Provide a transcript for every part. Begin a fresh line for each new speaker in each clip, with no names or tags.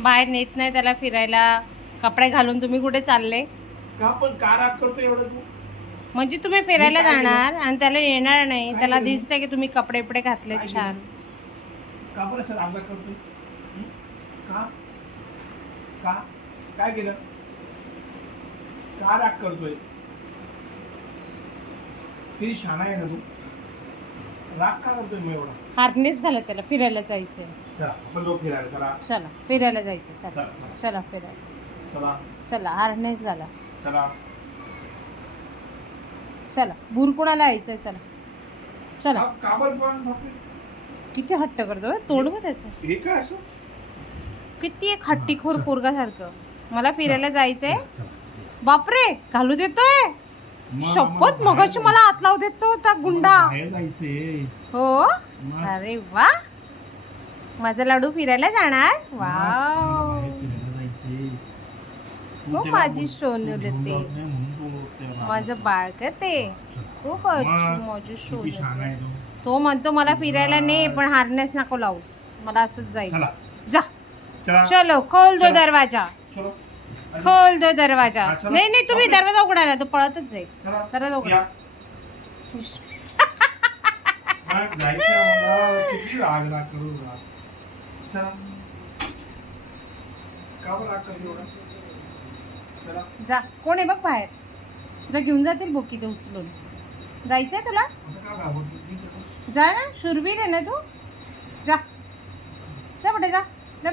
बाहेर नेत नाही त्याला फिरायला. कपडे घालून तुम्ही कुठे चालले?
का पण का राग करतो एवढं तू?
म्हणजे तुम्ही फिरायला
काय
जाणार आणि त्याला येणार नाही.
काय
त्याला
केलं?
दिसतंय की तुम्ही कपडे बिपडे घातले
काय
छान.
का बरं सर राग करतोय? हं? का? का? काय केलं? का राग करतोय? किती शाणा आहे ना तू. राग का करतोय मी एवढा?
हार्नेस घालत त्याला फिरायला जायचंय.
चला आपण फिरायला चला.
चला फिरायला जायचं चला.
चला चला.
चला फिरायला.
चला.
चला हार्नेस घाला
चला.
चला बुरकुणाला यायचंय चला. चला.
पण बापरे?
किती हट्ट करतो बरं, तोड त्याचं.
हे काय असं?
किती एक हट्टीखोर. पोरगासारखं. मला फिरायला जायचंय.
चला.
बापरे घालू देतोय. शपथ मगाशी मला हात लावू देतो होता गुंडा. हो? अरे वा. माझा लाडू फिरायला जाणार? हो,
त्याला
माझी सोनू
तू
माझं बाळ का ते. खूप माझी
आहे तो.
म्हणतो मला फिरायला ने पण हार्नेस नको लावूस. मला असंच जायचं. जा.
चला.
खोल दो. दरवाजा. खोल दो दरवाजा.
चला.
नाही नाही तुम्ही
ओके.
दरवाजा उघडायला तो पळतच जाईल.
चला.
दरवाजा उघडा.
या. मग जायचं मला किती राग राग करू राग. चला. का बरं राग करतो एवढा? चला.
जा. कोण आहे बघ बाहेर? तुला घेऊन जातील बोकी ते उचलून. जायचंय तुला?
आता का घाबरतो ती तर?
जा ना शूरवीर आहे ना तू? जा. जा कुठे जा.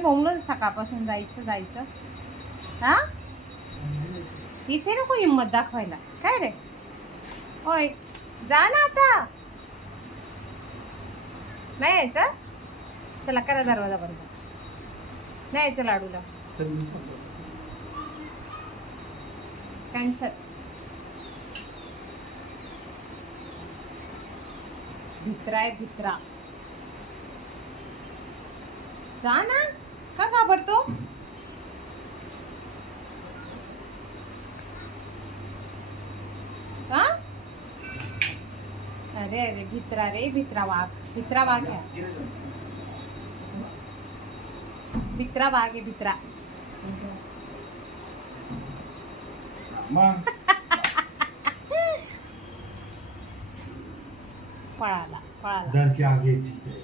बोंबलं सकाळपासून जायचं जायचं. हा? इथे नको हिंमत दाखवायला. काय रे? होय जा ना आता. नाही यायचं? चला करा दरवाजा बंद. नाही यायचं लाडूला.
चल, मी चाललो.
कॅन्सर भित्रा आहे भित्रा. जा ना. का घाबरतो हा अरे अरे भित्रा रे भित्रा वाघ भित्रा वाघ आहे भित्रा वाघ आहे भित्रा।
मग?
पळाला पळाला.
डर के आगे जीते